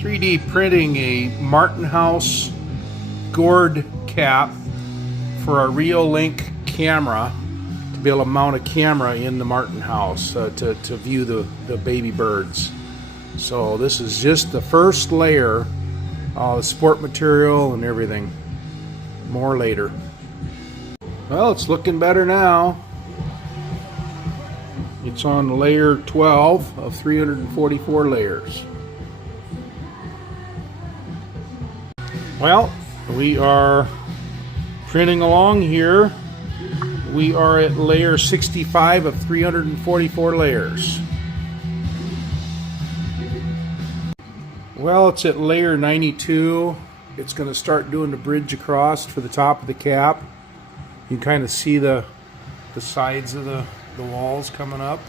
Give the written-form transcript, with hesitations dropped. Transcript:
3D printing a Martin House Gourd cap for a Reolink camera to be able to mount a camera in the Martin House to view the baby birds. So this is just the first layer, the sport material and everything. More later. Well, it's looking better now. It's on layer 12 of 344 layers. Well, we are printing along here. We are at layer 65 of 344 layers. Well, it's at layer 92. It's going to start doing the bridge across for the top of the cap. You can kind of see the sides of the walls coming up.